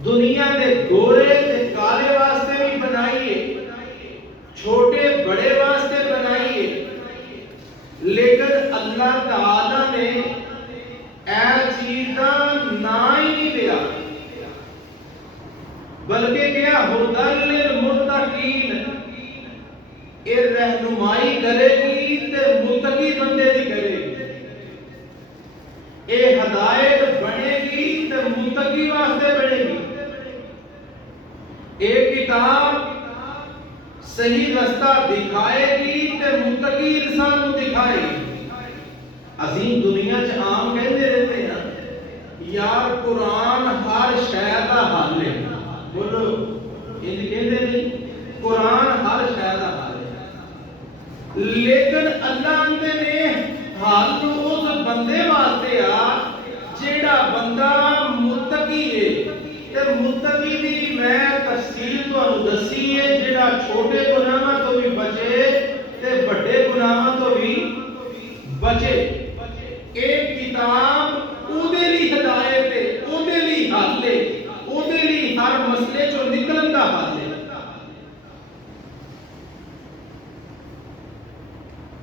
दुनिया के गोरे ते काले वास्ते भी बनाई है, छोटे बड़े वास्ते बनाई है, लेकिन अल्लाह ताला ने ऐ चीज का ना ही नहीं दिया, बल्कि क्या हुदल लिल मुत्तकीन, ये रहनुमाई करेगी ते मुत्तकी बंदे दी करेगी, ये हदायत बनेगी ते मुत्तकी वास्ते बनेगी। एक किताब सही रास्ता दिखाएगी ते मुत्तकी इंसान को दिखाएगी। असीं दुनिया च आम कहते रहते हैं यार कुरान हर शय दा हल है, बोलो इंज कहते नहीं, कुरान हर शय दा हल है, लेकिन अल्लाह ने हल उस बंदे वास्ते आ जेड़ा बंदा मुत्तकी है। ते मुत्तकी दी मैं तफसील तुहानू दसी है, जेड़ा छोटे गुनाहां तो भी बचे ते बड़े गुनाहां तो भी बचे। एक किताब ओदे लई हिदायत है, ओदे लई हल है, ओदे लई हर मसले चों निकलण दा हल है।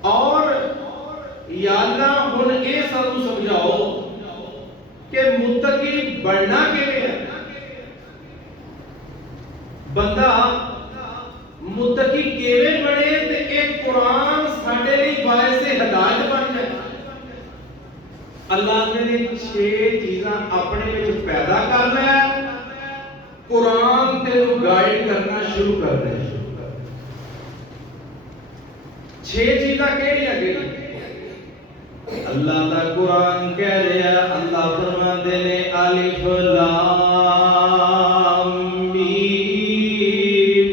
और या अल्लाह हुण ये सानू समझाओ कि मुत्तकी बनना किवें है। बंदा मुत्तकी किवें बने ते एक कुरान साडे लई बायस हिदायत बन जाए। अल्लाह ने 6 चीज़ां अपने विच पैदा कर लै, कुरान तेनू गाइड करना शुरू कर दे। 6 चीज़ां केड़ियां? अल्लाह दा कुरान कह रहा, अल्लाह फरमाते ने अलिफ लाम मीम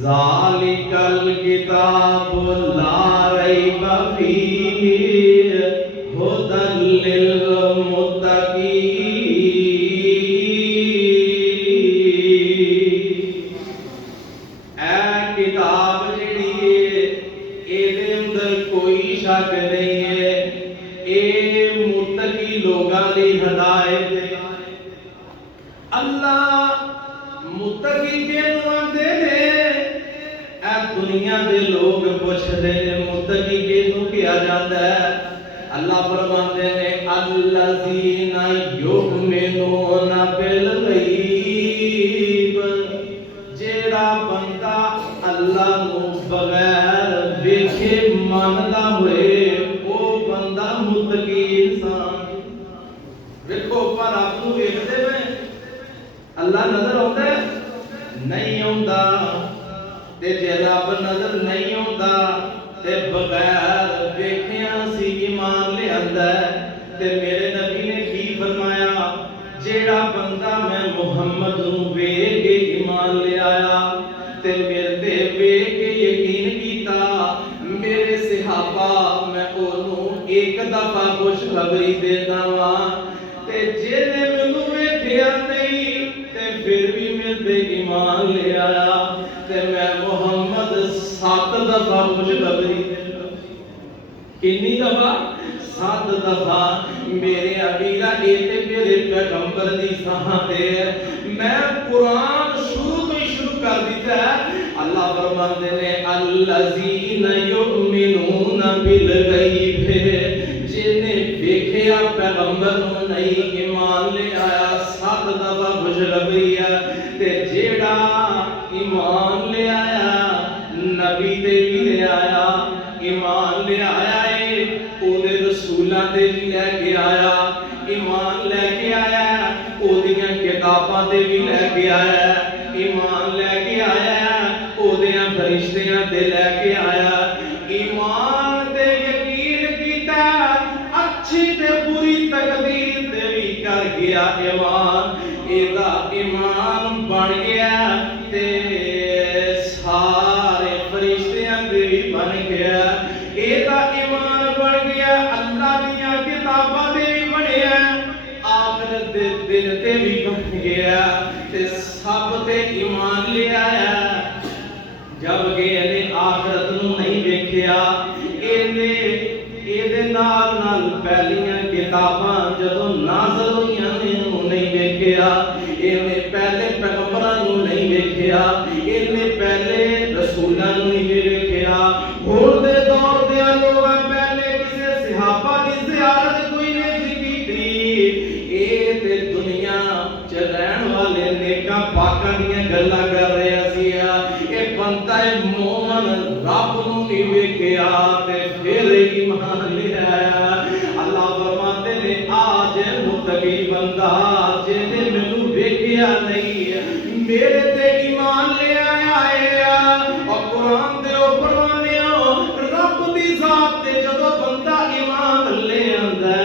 ज़ालिकल किताबु ला रैब फीहि हुदल लिल मुत्तकीन। ऐ किताब जेड़ी है एदे अंदर कोई शक नहीं है, ए मुत्तकी लोगां दी हिदायत है। अल्लाह मुत्तकी किहनूं आंदे ने? ऐ दुनिया दे लोग पुछदे ने मुत्तकी किहनूं किया जांदा है? अल्लाह फरमांदे ने अल्लज़ीना युमिनूना बिल गैब, जेड़ा बंदा अल्लाह नूं बगैर वेखे मनदा होए ओ बंदा मुत्तकी इंसान। देखो पर रब नूं वेखदे वे, अल्लाह नजर आउंदा नहीं आउंदा, ते जे रब नजर नहीं आउंदा ते बगैर वेखिया सी ईमान लियांदा। ते मेरे नबी ने की फरमाया, जेड़ा बंदा मैं मुहम्मद नूं वेख के ईमान ले आया ते मेरे ते वेख के यकीन कीता, मेरे सहाबा मैं ओनू एक दफा खुशखबरी देना वा, ते जेने मैनू वेखिया नहीं ते फिर भी मेरे ते ईमान ले आया ते मैं मुहम्मद 7 दफा खुशखबरी देना। कितनी दफा? 7 दफा। मेरे अमीरा ये ते मेरे पैगंबर दी सहात है। मैं कुरान शुरू तो ही शुरू कर दिता है। अल्लाह फरमाते ने अल्लज़ीना युमिनूना बिल गैब, जिन्हें वेखिया पैगंबर नूं नहीं ईमान ले आया 7 दफा खुशखबरी है। ते जेड़ा ईमान ले आया नबी ते भी ले आया, ईमान ले आया है ओदे रसूलां ते भी लेके आया, ईमान लेके आया ओदियां किताबां ते भी लेके आया, ईमान लेके आया ओदियां फरिश्तियां ते लेके आया, ईमान ते यकीन कीता, अच्छी ते बुरी तकदीर ते भी कर गया ईमान। एदा ईमान बन गया ते सारे फरिश्तियां ते भी बन गया। एदा ईमान बन गया, अल्लाह दियां किताबां ते भी बनया, आखिरत दे दिन ते भी बन गया ते सब ते ईमान ले आया। जबकि इहने आखिरत नूं नहीं वेखिया, इहदे नाल पहलियां किताबां जदों नाज़िल होईयां ने नहीं वेखिया। इह ਵੇਖਿਆ, ਇਹਨੇ ਪਹਿਲੇ ਰਸੂਲਾਂ ਨੂੰ ਨਹੀਂ ਵੇਖਿਆ। ਹੁਣ ਦੇ ਦੌਰ ਦੇ ਲੋਕਾਂ ਪਹਿਲੇ ਕਿਸੇ ਸਹਾਬਾ ਦੀ ਜ਼ਿਆਰਤ ਕੋਈ ਨਹੀਂ ਕੀਤੀ। ਇਹ ਤੇ ਦੁਨੀਆ ਚ ਰਹਿਣ ਵਾਲੇ ਨੇਕਾਂ ਪਾਕਾਂ ਦੀਆਂ ਗੱਲਾਂ ਕਰ ਰਿਹਾ ਸੀ। ਇਹ ਬੰਦਾ ਮੋਮਨ ਰੱਬ ਨੂੰ ਨਹੀਂ ਵੇਖਿਆ ਤੇ ਫਿਰ ਈਮਾਨ ਲਿਆਇਆ। ਅੱਲਾਹ ਫਰਮਾਤੇ ਨੇ ਆ ਜੇ ਮੁਤਕੀ ਬੰਦਾ ਜਿਹਨੇ ਮੈਨੂੰ ਵੇਖਿਆ ਨਹੀਂ, ਮੇਰੇ ਤੇ ਈਮਾਨ ਲਿਆਇਆ ਹੈ। ਔਰ ਕੁਰਾਨ ਦੇ ਉੱਪਰ ਵਾਲਿਓ ਰੱਬ ਦੀ ਜ਼ਾਤ ਤੇ ਜਦੋਂ ਬੰਦਾ ਈਮਾਨ ਲੈ ਆਂਦਾ,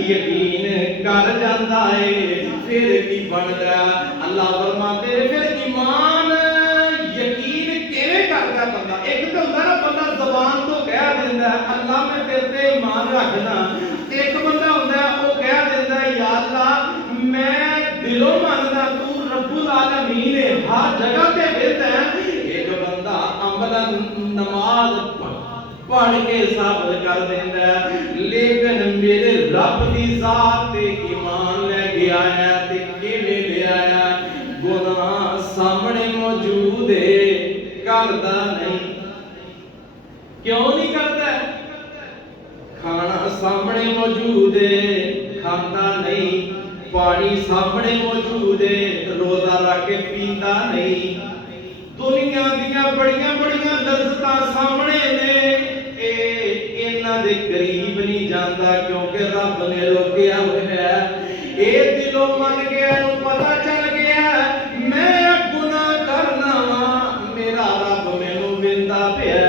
ਯਕੀਨ ਕਰ ਜਾਂਦਾ ਏ, ਫਿਰ ਕੀ ਬਣਦਾ? ਅੱਲਾਹ ਫਰਮਾਤੇ ਨੇ ਫਿਰ ਈਮਾਨ ਯਕੀਨ ਕਿਵੇਂ ਕਰਦਾ ਬੰਦਾ? ਇੱਕ ਤਾਂ ਹੁੰਦਾ ਨਾ ਬੰਦਾ ਜ਼ਬਾਨ ਤੋਂ ਕਹਿ ਦਿੰਦਾ ਅੱਲਾਹ ਮੈਂ ਤੇਰੇ ਤੇ ਈਮਾਨ ਰੱਖਦਾ, ਇੱਕ ਬੰਦਾ ਹੁੰਦਾ ਉਹ ਕਹਿ ਦਿੰਦਾ ਯਾ ਅੱਲਾਹ ਮੈਂ ਦਿਲੋਂ ਮੰਨਦਾ ਤੂੰ ਰੱਬੁਲ ਆਲਮੀਨ ਹੈ, ਹਰ ਜਗ੍ਹਾ ਤੇ ਬਹਿਦਾ। ਇੱਕ ਬੰਦਾ ਅਮਲਨ ਨਮਾਜ਼ ਪੜ੍ਹ ਕੇ ਸਾਬਤ ਕਰ ਦਿੰਦਾ, ਲੇਕਿਨ ਮੇਰੇ ਰੱਬ ਦੀ ਜ਼ਾਤ ਤੇ ਈਮਾਨ ਲੈ ਕੇ ਆਇਆ ਤੇ ਕਿਵੇਂ ਲੈ ਆਇਆ? ਗੁਨਾਹ ਸਾਹਮਣੇ ਮੌਜੂਦ ਹੈ, ਕਰਦਾ ਨਹੀਂ। ਕਿਉਂ ਨਹੀਂ ਕਰਦਾ? ਖਾਣਾ ਸਾਹਮਣੇ ਮੌਜੂਦ ਹੈ, ਖਾਂਦਾ ਨਹੀਂ। ਪਾਣੀ ਸਾਹਮਣੇ ਮੌਜੂਦ ਹੈ, ਰੋਜ਼ਾ ਰੱਖ ਕੇ ਪੀਂਦਾ ਨਹੀਂ। ਦੁਨੀਆ ਦੀਆਂ ਬੜੀਆਂ ਬੜੀਆਂ ਲਜ਼ਤਾਂ ਸਾਹਮਣੇ ਨੇ, ਇਹ ਇਹਨਾਂ ਦੇ ਕਰੀਬ ਨਹੀਂ ਜਾਂਦਾ ਕਿਉਂਕਿ ਰੱਬ ਨੇ ਰੋਕਿਆ ਹੋਇਆ। ਇਹ ਦਿਲੋਂ ਮੰਨ ਗਿਆ, ਇਹਨੂੰ ਪਤਾ ਚੱਲ ਗਿਆ ਮੈਂ ਗੁਨਾਹ ਕਰਨਾ ਵਾ, ਮੇਰਾ ਰੱਬ ਮੈਨੂੰ ਵਿੰਦਾ ਪਿਆ।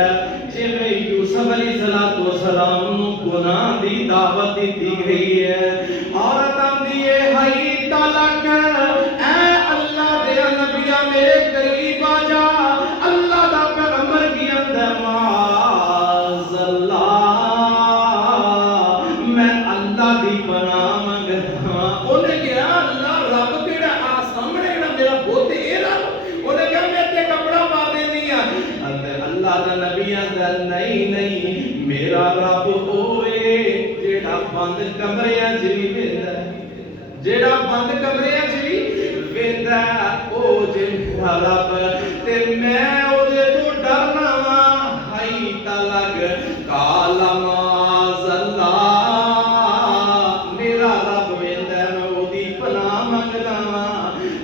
ਜਿਵੇਂ ਯੂਸਫ अलैहिस्सलाम ਨੂੰ ਗੁਨਾਹ ਦੀ ਦਾਵਤ ਦਿੱਤੀ ਗਈ ਹੈ, ਔਰਤ ਆਂਦੀ ਹੈ ਹਾਈ ਤਲਕ ਐ ਅੱਲਾਹ ਦੇ ਨਬੀਆ ਮੇਰੇ ਕਰੀਬ ਆ ਜਾ। ਅੱਲਾਹ ਦਾ ਪੈਗੰਬਰ ਕੀ ਆਂਦਾ ਮਾਜ਼ੱਲਾ ਮੈਂ ਅੱਲਾਹ ਦੀ ਪਨਾਹ ਮੰਗਦਾ। ਉਹਨੇ ਕਿਹਾ ਅੱਲਾਹ ਰੱਬ ਕਿਹੜਾ? ਆ ਸਾਹਮਣੇ ਜਿਹੜਾ ਮੇਰਾ ਬੁੱਤ ਇਹ ਰੱਬ? ਉਹਨੇ ਕਿਹਾ ਮੈਂ ਤੇ ਕੱਪੜਾ ਪਾ ਦੇਣੀ ਆ। ਅੱਲਾਹ ਦਾ ਨਬੀ ਆਂਦਾ ਨਹੀਂ ਨਹੀਂ, ਮੇਰਾ ਰੱਬ ਹੋਏ ਜਿਹੜਾ ਬੰਦ ਕਮਰਿਆਂ 'ਚ ਵੀ ਵੇਂਦਾ, ਜਿਹੜਾ ਬੰਦ ਕਮਰਿਆਂ 'ਚ ਵੀ ਵੇਂਦਾ, ਉਹ ਜੇ ਮੇਰਾ ਰੱਬ ਤੇ ਮੈਂ ਉਹਦੇ ਤੋਂ ਡਰਨਾ ਵਾ। ਹਾਈ ਤਲਕ ਕਾਲਾ ਮਾਜ਼ੱਲਾ ਮੇਰਾ ਰੱਬ ਵੇਂਦਾ, ਮੈਂ ਉਹਦੀ ਪਨਾਹ ਮੰਗਦਾ ਵਾ।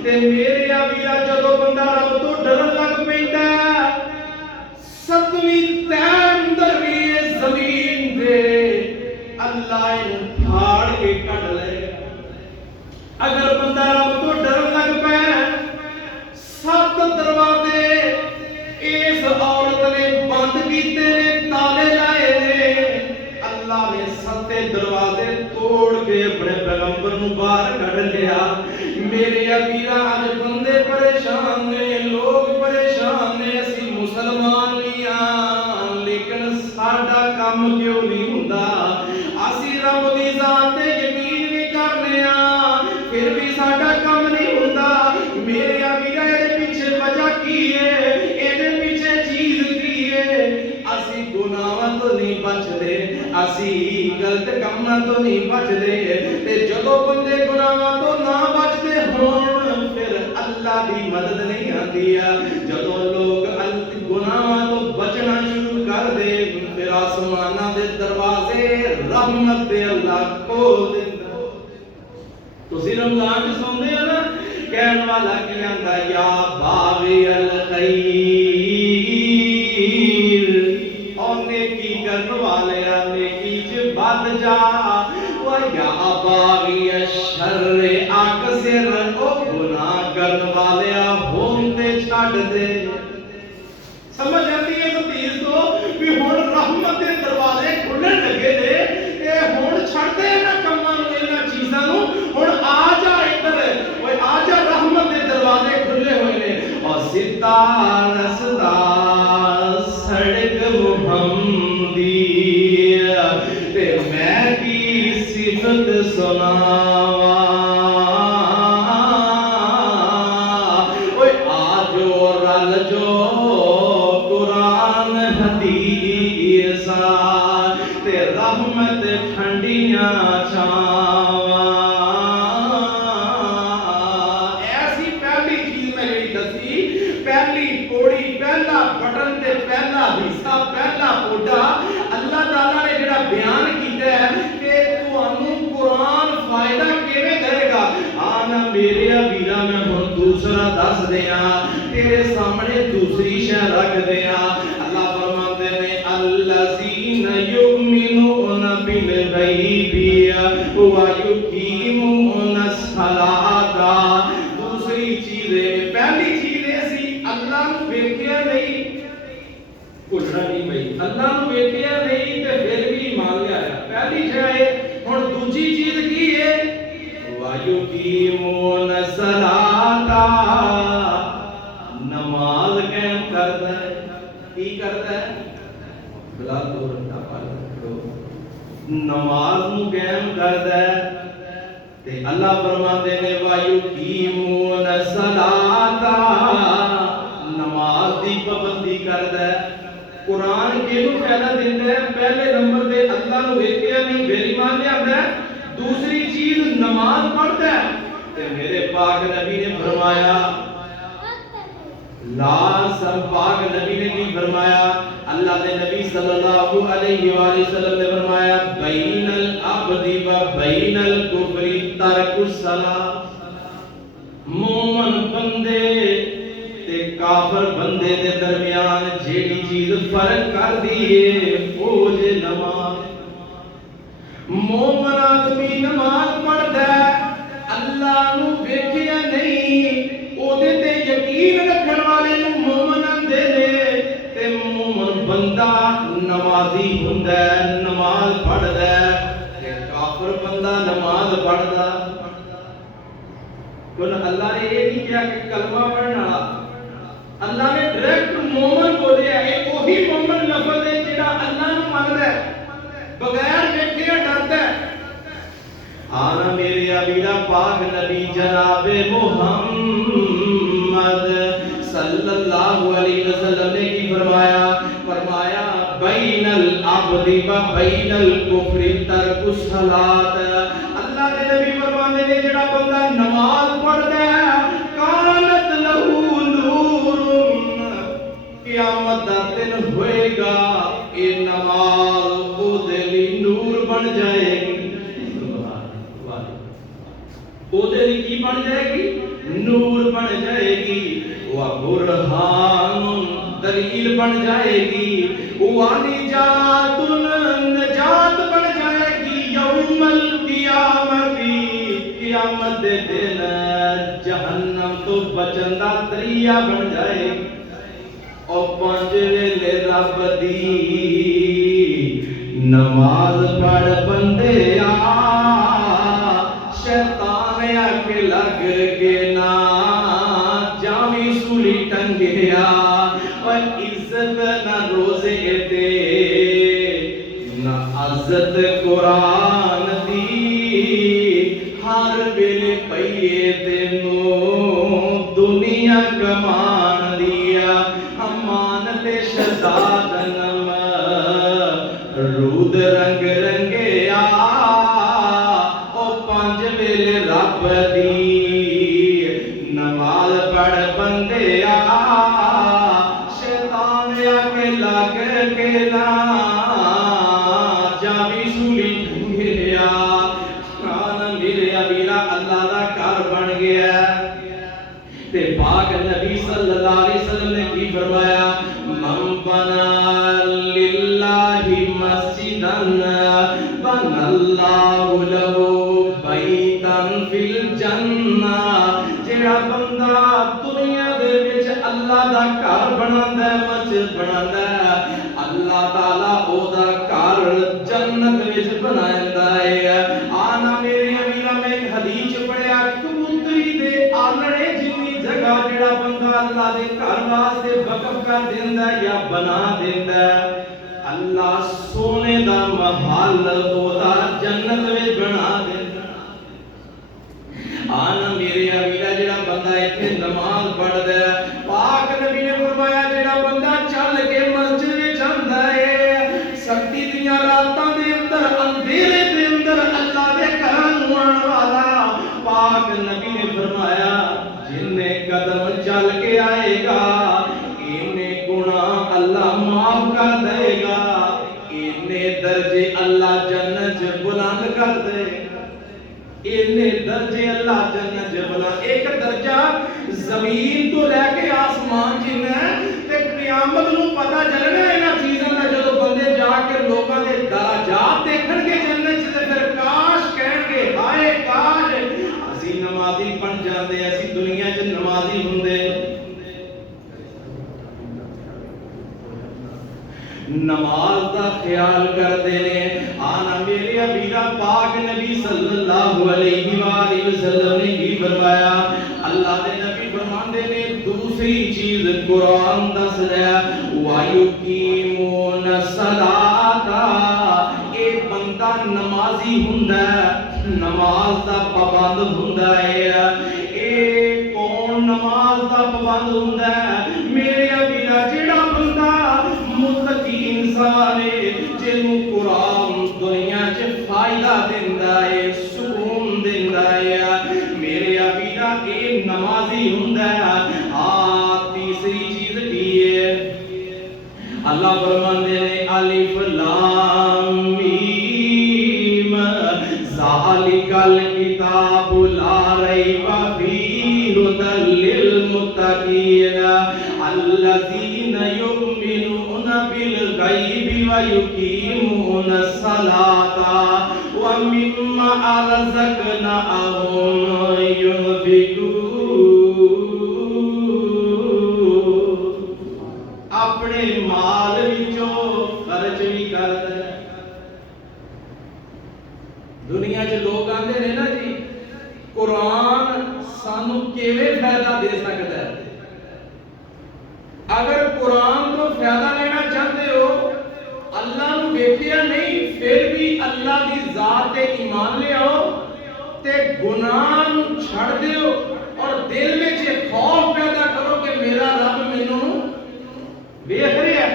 ਤੇ ਮੇਰੇ ਆ ਵੀਰਾ ਜਦੋਂ ਬੰਦਾ ਰੱਬ ਤੋਂ ਡਰਨ ਲੱਗ ਪੈਂਦਾ, ਸਤਵੀਂ ਤੈਅ ਅੰਦਰ ਵੀ ਜ਼ਮੀਨ ਦੇ ਅੱਲਾਹ ਇਹਨੂੰ ਫਾੜ ਕੇ ਕੱਢ ਲਏਗਾ। ਅਗਰ ਬੰਦਾ ਰੱਬ ਤੋਂ ਡਰਨ ਲੱਗ ਪਿਆ, 7 ਦਰਵਾਜ਼ੇ ਇਸ ਔਰਤ ਨੇ ਬੰਦ ਕੀਤੇ ਨੇ, ਤਾਲੇ ਲਾਏ ਨੇ। ਅੱਲਾਹ ਨੇ 7 ਦਰਵਾਜ਼ੇ ਤੋੜ ਕੇ ਆਪਣੇ ਪੈਗੰਬਰ ਨੂੰ ਬਾਹਰ ਕੱਢ ਲਿਆ। ਮੇਰੇ ਵੀਰਾਂ ਅੱਜ ਬੰਦੇ ਪਰੇਸ਼ਾਨ ਨੇ, ਲੋਕ ਪਰੇਸ਼ਾਨ ਨੇ, ਅਸੀਂ ਮੁਸਲਮਾਨ ਨਹੀਂ ਆ, ਲੇਕਿਨ ਸਾਡਾ ਕੰਮ ਕਿਉਂ ਨਹੀਂ ਹੁੰਦਾ? ਅਸੀਂ ਰੱਬ ਦੀ ਜ਼ਾਤ ਤੇ ਯਕੀਨ ਵੀ ਕਰਨੇ ਆ, ਫਿਰ ਵੀ ਸਾਡਾ ਕੰਮ ਨਹੀਂ ਹੁੰਦਾ। ਮੇਰੇ ਵੀਰਾਂ ਇਹਦੇ ਪਿੱਛੇ ਵਜ੍ਹਾ ਕੀ ਹੈ? ਇਹਦੇ ਪਿੱਛੇ ਚੀਜ਼ ਕੀ ਹੈ? ਅਸੀਂ ਗੁਨਾਹਾਂ ਤੋਂ ਨਹੀਂ ਬਚਦੇ, ਅਸੀਂ ਗਲਤ ਕੰਮਾਂ ਤੋਂ ਨਹੀਂ ਬਚਦੇ। ਤੇ ਜਦੋਂ ਬੰਦੇ ਗੁਨਾਹਾਂ ਤੋਂ ਨਾ ਬਚਦੇ ਹੋਣ, ਫਿਰ ਅੱਲਾਹ ਦੀ ਮਦਦ ਨਹੀਂ ਆਉਂਦੀ ਆ। ਜਦੋਂ ਲੋਕ ਗੁਨਾਹਾਂ ਤੋਂ ਬਚਣਾ ਸ਼ੁਰੂ ਕਰ ਦੇ, ਫਿਰ ਆਸਮਾਨਾਂ ਦੇ ਦਰਵਾਜ਼ੇ ਰਹਿਮਤ ਦੇ ਅੱਲਾਹ ਖੋਲ ਦਿੰਦਾ। ਤੁਸੀਂ ਰਮਜ਼ਾਨ 'ਚ ਸੁਣਦੇ ਹੋ ਨਾ, ਕਹਿਣ ਵਾਲਾ ਕੀ ਆਂਦਾ ਯਾ ਬਾਗੀ ਅਲ ਖੈਰ, ਔਰ ਨੇਕੀ ਕਰਨ ਵਾਲਿਆ ਨੇਕੀ 'ਚ ਵੱਧ ਜਾ। ਓ ਯਾ ਬਾਗੀ ਅਸ਼ਰ ਅਕਸਰ, ਉਹ ਗੁਨਾਹ ਕਰਨ ਵਾਲਿਆ ਹੁਣ ਤੇ ਛੱਡ ਦੇ। ਸਮਝ ਆਉਂਦੀ ਹੈ ਹਦੀਸ ਤੋਂ ਵੀ ਹੁਣ ਰਹਿਮਤ ਦੇ ਦਰਵਾਜ਼ੇ ਖੁੱਲਣ ਲੱਗੇ ਨੇ, ਤੇ ਹੁਣ ਛੱਡਦੇ ਇਹਨਾਂ ਕੰਮਾਂ ਨੂੰ, ਇਹਨਾਂ ਚੀਜ਼ਾਂ ਨੂੰ। ਹੁਣ ਆ ਜਾ ਇੱਧਰ, ਓਏ ਆ ਜਾ, ਰਹਿਮਤ ਦੇ ਦਰਵਾਜ਼ੇ ਖੁੱਲੇ ਹੋਏ ਨੇ। ਔਰ ਸਿੱਧਾ ਰਸਤਾ ਸੜਕ ਮੁਹੰਮਦੀ, ਤੇ ਮੈਂ ਕੀ ਸਿਫਤ ਸੁਣਾਵਾਂ। ਓਏ ਆ ਜੋ ਰਲ ਜੋ ਤੇ ਰਹਿਮਤ ਠੰਡੀਆਂ ਛਾਵਾਂ। ਐਸੀ ਪਹਿਲੀ ਚੀਜ਼ ਮੈਂ ਜਿਹੜੀ ਦੱਸੀ, दस दिया, तेरे सामने दूसरी शह रख दिया। अल्लाह फरमाते ने अल्लज़ीना युमिनूना बिल गैबी व युकीमूना सलाता। दूसरी चीज पहली चीज सी अल्लाह नूं वेखिया नहीं, भुलना नहीं भाई, अल्लाह नूं वेखिया नहीं ते फिर भी ईमान लिया। पहली शह है। हुण दूजी चीज की है? वायुकीमून सलाता, नमाज कायम करता है। की करता है? बिलाल दो रकात पढ़ो, नमाज नूं कायम करता है। ते अल्लाह फरमाते ने वायुकीमून सलाता, नमाज दी पाबंदी करता है। कुरान किहनूं फायदा दिंदा है? पहले नंबर ते अल्लाह नूं वेखिया नहीं फिर ईमान लिआंदा है। दूसरी चीज नमाज पढ़ता है। ते मेरे पाक नबी ने फरमाया, ला सब पाक नबी ने की फरमाया? अल्लाह के नबी सल्लल्लाहु अलैहि वसल्लम ने फरमाया, बैनल अब्दी व बैनल कुफरी तरकुस सलात। मोमन बंदे ते काफर बंदे दे दरमियान जेड़ी चीज फर्क कर दी है वो जे नमाज। मोमन आदमी नमाज पढ़दा है, अल्लाह नूं वेखिया नहीं, ओदे ते यकीन रखण वाले नूं मोमन आंदे ने। ते मोमन बंदा नमाजी हुंदा है, नमाज पढ़दा है। ते काफर बंदा नमाज पढ़दा। कुल अल्लाह ने ये नहीं किया कि कलमा पढ़ने वाला, अल्लाह ने डायरेक्ट मोमन बोलिया। एक वही मोमन लफ्ज़ है जेड़ा अल्लाह नूं मनदा है, बगैर वेखे डरदा है। आना मेरे अबीरा पाक नबी जनाबे मुहम्मद सल्लल्लाहु अलैहि वसल्लम ने की फरमाया? फरमाया बैनल अब्दी व बैनल कुफरी तरकुस सलात। अल्लाह के नबी फरमाते ने जेड़ा बंदा नमाज पढ़दा है, कानत लहू नूरुन, क़यामत दा दिन होएगा ये नमाज ओदे लई नूर बन जाएगी। ओदे लई की बन जाएगी? नूर बन जाएगी। व बुरहानुन, दलील बन जाएगी। व निजातुन, निजात बन जाएगी। यौमल क़ियामती, क़यामत दे दिन जहन्नम तो बचन दा दरिया बन जाएगी। और पांच वेले रब दी नमाज पढ़ बंदे शैतान आके लग के ना जामी सूली टंगिया। और इज्जत ना रोजे ते ना इज्जत कुरान दी, हर वेले पईए तेनों दुनिया कमान दिया। अमान ते शहजादनम रूद रंग रंगे ओ पांच वेले रब दी नमाज पढ़ बंदे शैतान आके लग के ना जावी सूली टंगिया। मेरे अबीरा अल्लाह दा घर बन गया। ते पाक नबी सल्लल्लाहु अलैहि वसल्लम ने की फरमाया? मन बना लिल्लाहि मस्जिदन बनल्लाहु लहू बैतन फिल जन्ना। जेड़ा बंदा दुनिया दे विच अल्लाह दा घर बनांदा है, मस्जिद बनांदा है, अल्लाह ताला ओदा घर जन्नत विच बनांदा है। आना मेरे अमीरा में एक हदीस पढ़िया, कबूतरी दे आलणे जिन्नी जगह जेड़ा बंदा अल्लाह दे घर वास्ते वक्फ कर देंदा या बना देंदा, अल्लाह सोने दा महल ओदा जन्नत विच बना देंदा। आना मेरे अमीरा जेड़ा बंदा इत्थे नमाज पढ़दा है, पाक नबी ने फरमाया जेड़ा बंदा चल के मस्जिद विच आंदा है, सर्दी दियां रातां दे अंदर अंधेरे दे अंदर अल्लाह दे घर नूं आउण वाला, पाक नबी ने फरमाया जिन्ने कदम चल के आएगा इन्ने गुनाह अल्लाह माफ कर देगा, इन्ने दर्जे अल्लाह जन्नत च बुलंद कर देगा। इन्ने दर्जे अल्लाह जन्नत च बुलंद। एक दर्जा ਜ਼ਮੀਨ ਤੋਂ ਲੈ ਕੇ ਆਸਮਾਨ ਜਿੰਨਾ ਹੈ ਤੇ ਕਿਆਮਤ ਨੂੰ ਪਤਾ ਚੱਲਣਾ ਇਹਨਾਂ ਚੀਜ਼ਾਂ ਦਾ ਜਦੋਂ ਬੰਦੇ ਜਾ ਕੇ ਲੋਕਾਂ ਦੇ ਦਰਾਜਾਤ ਦੇਖਣਗੇ ਜੰਨਤ 'ਚ ਤੇ ਫਿਰ ਕਾਸ਼ ਕਹਿਣਗੇ ਹਾਏ ਕਾਸ਼ ਅਸੀਂ ਨਮਾਜ਼ੀ ਬਣ ਜਾਂਦੇ, ਅਸੀਂ ਦੁਨੀਆ 'ਚ ਨਮਾਜ਼ੀ ਹੁੰਦੇ। नमाज का ख्याल करते ने आना मेरे अबीरा पाक नबी सल्लल्लाहु अलैहि वसल्लम ने भी फरमाया, अल्लाह के नबी फरमाते ने दूसरी चीज कुरान दस रहा वायुकीमून सलाता, ए बंदा नमाजी हुंदा नमाज दा पाबंद हुंदा है। ए कौन नमाज दा पाबंद हुंदा है? मेरे अबीरा जेड़ा बंदा मुत्तकी इंसान है जिन्हों कुरान दुनिया च फायदा दिंदा है, सुकून दिंदा है, मेरे अबीरा ए नमाजी हुंदा है। हाँ तीसरी चीज की है? अल्लाह फरमाते ने अलिफ लाम मीम ज़ालिकल किताबु ला रैबा फीहि हुदल लिल मुत्तकीन अल्लज़ीना युमिनूना बिल गैबि व युकीमूना सलाता व मिम्मा रज़क़नाहुम युनफिकून। अपने माल विचों खर्च भी करते। दुनिया च लोग आंदे ने ना जी कुरान सानू किवें फायदा दे सकता है। अगर कुरान तो फायदा लेना चाहते हो, अल्लाह नू वेखिया नहीं फिर भी अल्लाह दी जात ते ईमान ले आओ ते गुनाह नू छड़ दियो और दिल में ये खौफ पैदा करो कि मेरा रब मैनू वेख रहा है।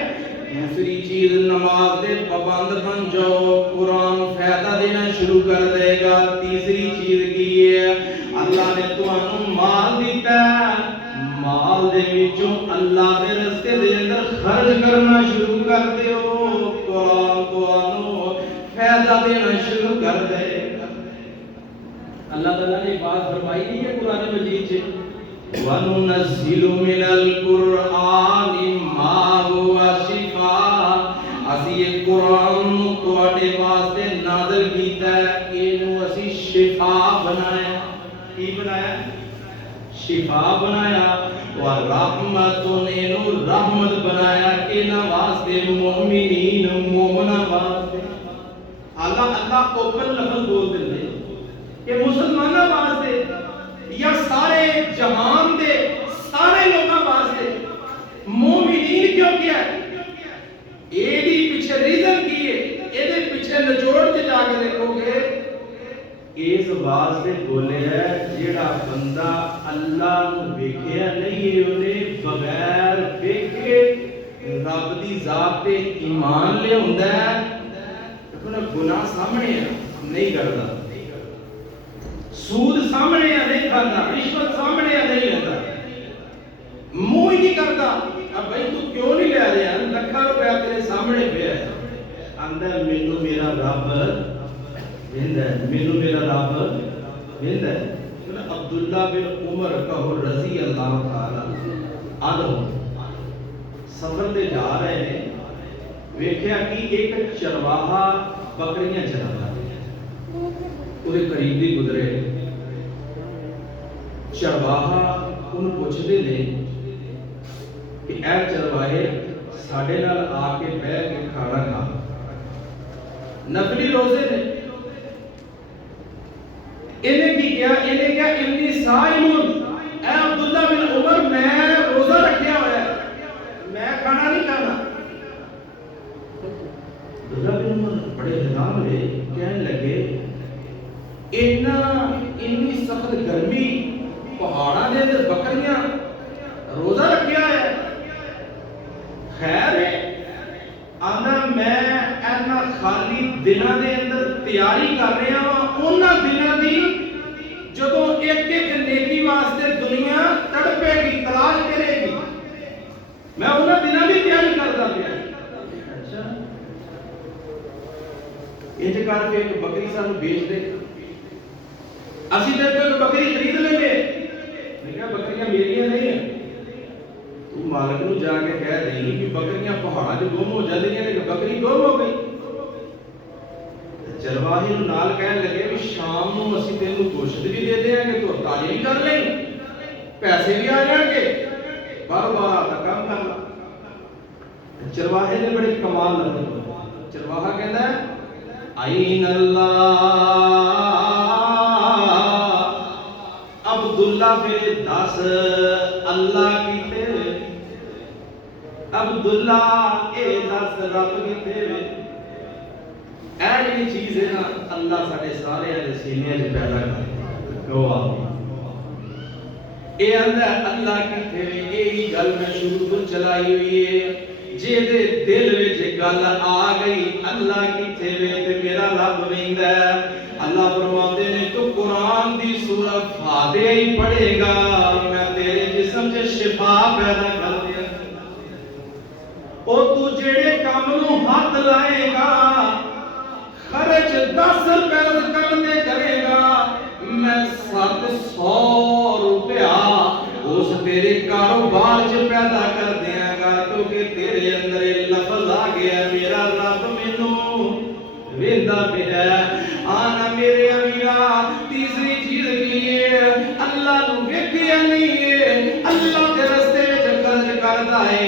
दूसरी चीज नमाज दे पाबंद बन जाओ, कुरान फायदा देना शुरू कर देगा। तीसरी चीज की है? अल्लाह ने तुहानू माल दिता है, माल दे विचों अल्लाह दे रस्ते दे अंदर खर्च करना शुरू कर दियो, कुरान तुहानू फायदा देना शुरू कर देगा। अल्लाह ताला ने बात फरमाई नहीं है कुरान मजीद च वनुनज़्ज़िलु मिनल कुरआनि मा हुवा शिफा, असी ये कुरान तुहाडे वास्ते नाज़िल कीता है, इनू असी शिफा बनाया। की बनाया? शिफा बनाया। व रहमतुन, इनू रहमत बनाया किना वास्ते? मोमिनीन मोमना वास्ते। अल्लाह ओपन लफ्ज़ बोल देंदे कि मुसलमाना वास्ते या सारे जहान दे सारे लोगों वास्ते। मोमिनीन क्यों किया? एदी पीछे रीजन की है, एदे पीछे निचोड़ के जाके देखोगे इस वास्ते बोले है जेड़ा बंदा अल्लाह नू वेखिया नहीं है, उन्हें बगैर वेखे रब दी जात ते ईमान लियाउंदा है, अपना गुनाह सामने है नहीं करता, सूद सामने है नहीं खाता, रिश्वत सामने है नहीं लेता, मुंह ही नहीं करता। अब भाई तू क्यों नहीं ले रहा? लखा रुपया तेरे सामने पे है, अंदर मेनू मेरा रब वेंदा है, मेनू मेरा रब वेंदा है। अब्दुल्ला बिन उमर कहो रजी अल्लाह ताला अन्हु सफर ते जा रहे ने, वेख्या कि एक चरवाहा बकरियां चरांदा ਉਹਦੇ करीब ਦੀ गुजरे। चरवाहा ਉਹਨੂੰ ਪੁੱਛਦੇ ਨੇ ਕਿ ਇਹ ਚਰਵਾਹੇ ਸਾਡੇ ਨਾਲ ਆ ਕੇ ਬਹਿ ਕੇ ਖਾਣਾ ਖਾ, ਨਕਲੀ ਰੋਜ਼ੇ ਨੇ। ਇਹਨੇ ਕੀ ਕਿਹਾ? ਇਹਨੇ ਕਿਹਾ ਇੰਨੀ ਸਾਇਮੁਨ, ਐ ਅਬਦੁੱਲਾ ਬਿਨ ਉਮਰ ਮੈਂ ਰੋਜ਼ਾ ਰੱਖਿਆ ਹੋਇਆ, ਮੈਂ ਖਾਣਾ ਨਹੀਂ ਖਾਣਾ। ਅਬਦੁੱਲਾ ਬਿਨ ਉਮਰ ਬੜੇ हैरान ਹੋਏ, ਕਹਿਣ ਲੱਗੇ इन्नी सख्त गर्मी पहाड़ा दे अंदर बकरियां रोजा रखिया है, खैर आंदा मैं इन्ना खाली दिनां दे अंदर तैयारी कर रहा हां उन्हां दिनां दी जदों एक एक नेकी वास्ते दुनिया तड़पेगी तलाश करेगी, मैं उन्हां दिनां दी तैयारी करदा पिया। अच्छा इंज करके एक बकरी सानू बेच दे, असी तेरे को बकरी खरीद लेंगे। मैं कहा बकरियां मेरियां جا کے کہہ دیں کہ بکریاں پہاڑاں چ گم ہو جاتی ہیں لیکن بکری گم ہو گئی. چرواہے نال کہنے لگے بھی شام نو اسی تینوں گوشت بھی دے دیں گے تو تاجر بھی کر لیں پیسے بھی آ جان گے بار بار آتا کام کرنا. چرواہے نے بڑے کمال لگے. چرواہا کہتا ہے عین اللہ عبداللہ پھر دس اللہ کیتے عبداللہ اے دس رب کیتے. ایسی چیز ہے نا اللہ سارے سارے سینے چ پیدا کر گواہ اے اللہ کیتے یہی گل میں شروع تو چلائی ہوئی ہے. جے دے دل وچ گل آ گئی اللہ کیتے وے تے میرا رب ویندا ہے. اللہ فرماتے نے تو قرآن دی سورۃ فاتحہ ہی پڑھے گا میں تیرے جسم چ شفا پیدا کر دیا. او تو جڑے کام نو ہاتھ لائے گا خرچ 10 روپے کم دے کرے گا میں 700 روپیہ اس تیرے کاروبار چ پیدا کر دیاں گا کیونکہ تیرے اندر لفظ آ گیا میرا رب مینوں ویندا پیا. آنا میرے امیرا تیسری چیز کی ہے اللہ نو ویکھیا نہیں ہے اللہ دے رستے وچ خرچ کردا ہے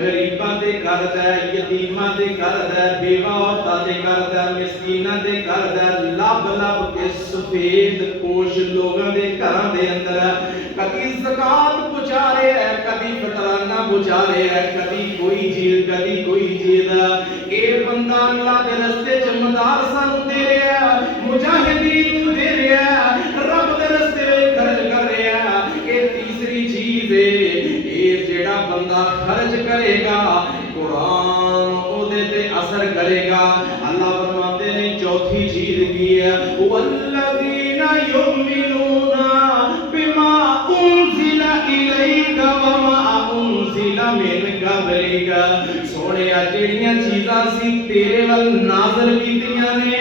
غریباں دے کردا ہے یتیماں دے کردا ہے بیوہ عورتاں دے کردا ہے مسکیناں دے کردا ہے لب لب کے سفید پوش لوگاں دے گھراں دے اندر کبھی زکات پہنچا رہے ہے کبھی فطرانہ پہنچا رہے ہے کبھی کوئی چیز کبھی کوئی چیز. اے بندہ اللہ دے رستے چ مدارساں نوں دے رہا ہے مجاہدین نوں دے رہا ہے رب دے رستے وچ خرچ کر رہا ہے. اے تیسری چیز ہے اے جیڑا بندہ خرچ کرے گا قرآن او دے تے اثر کرے گا. اللہ فرماتے ہیں چوتھی چیز کی ہے والذین یؤمنون بما انزل الیک وما انزل من قبلک. سونیا جڑیاں چیزاں سی تیرے ول نازل کیتیاں نے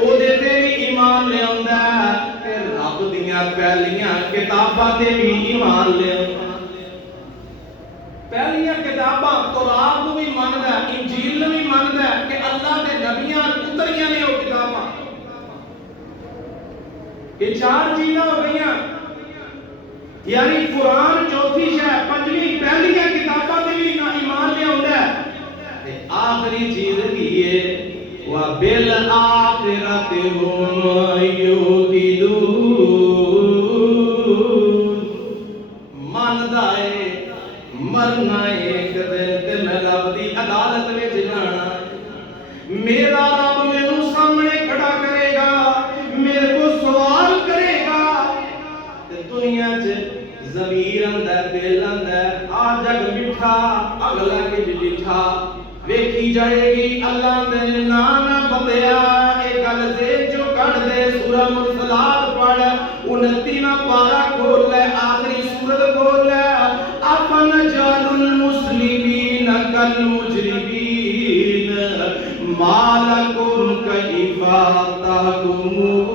او دے تے بھی ایمان لے آندا ہے تے رب دیاں پہلیاں کتاباں تے بھی ایمان لے آندا. پہلیاں کتاباں تورات نو بھی مندا ہے انجیل نو بھی مندا ہے کہ اللہ دے نبیاں اتریاں نے او کتاباں. یہ 4 چیزاں ہو گئیاں یعنی قرآن چوتھی شے پنجویں پہلیاں کتاباں تے بھی ایمان لے آندا ہے. تے آخری چیز کی ہے وَبِالْآخِرَةِ هُمْ يُوقِنُونَ. مندا ہے مرنا ایک دن تے میں رب دی عدالت وچ جانا میرا رب مینوں سامنے کھڑا کرے گا میرے کو سوال کرے گا تے دنیا چ ضمیر آندا دل آندا آ جگ میٹھا اگلا کچھ جٹھا ویکھی جائے گی اللہ دے نام بندیا. اے گل ذہن چوں کڈ دے سورہ مرسلات پڑھ 29واں پارہ کھول لے آخری سورت کھول لے افنجعل المسلمین کالمجرمین ما لکم کیف تحکمون.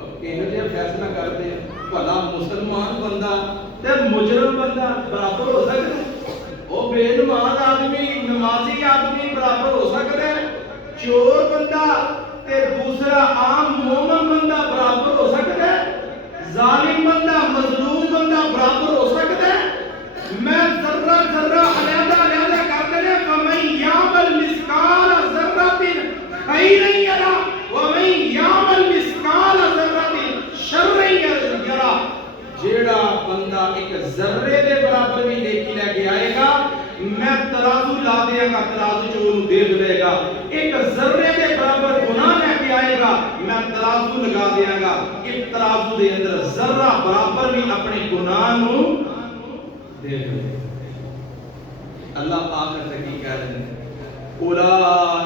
اب کہہ جے فیصلہ کر دے بھلا مسلمان بندہ تے مجرم بندہ برابر ہو سکدا ہے؟ او بے نماز آدمی نمازی آدمی برابر ہو سکدا ہے؟ چور بندہ تے دوسرا عام مومن بندہ برابر ہو سکتا ہے؟ ظالم بندہ مظلوم بندہ برابر ہو سکتا ہے؟ میں ذرہ ذرہ علیحدہ علیحدہ کرتے ہیں فَمَن يَعْمَلْ مِثْقَالَ ذَرَّةٍ خَيْرًا يَرَهُ وَمَن يَعْمَلْ مِثْقَالَ ذَرَّةٍ شَرًّا يَرَهُ. جیڑا بندہ ایک ذرے دے برابر بھی نیکی لے کے آئے گا میں ترازو لا دیا گا ترازو چ اونوں دیکھ لے گا. ایک ذرے دے برابر گناہ لے کے آئے گا میں ترازو لگا دیا گا ایک ترازو دے اندر ذرہ برابر بھی اپنے گناہ نو دیکھ لے. اللہ آخر تک کی کہہ رہے ہیں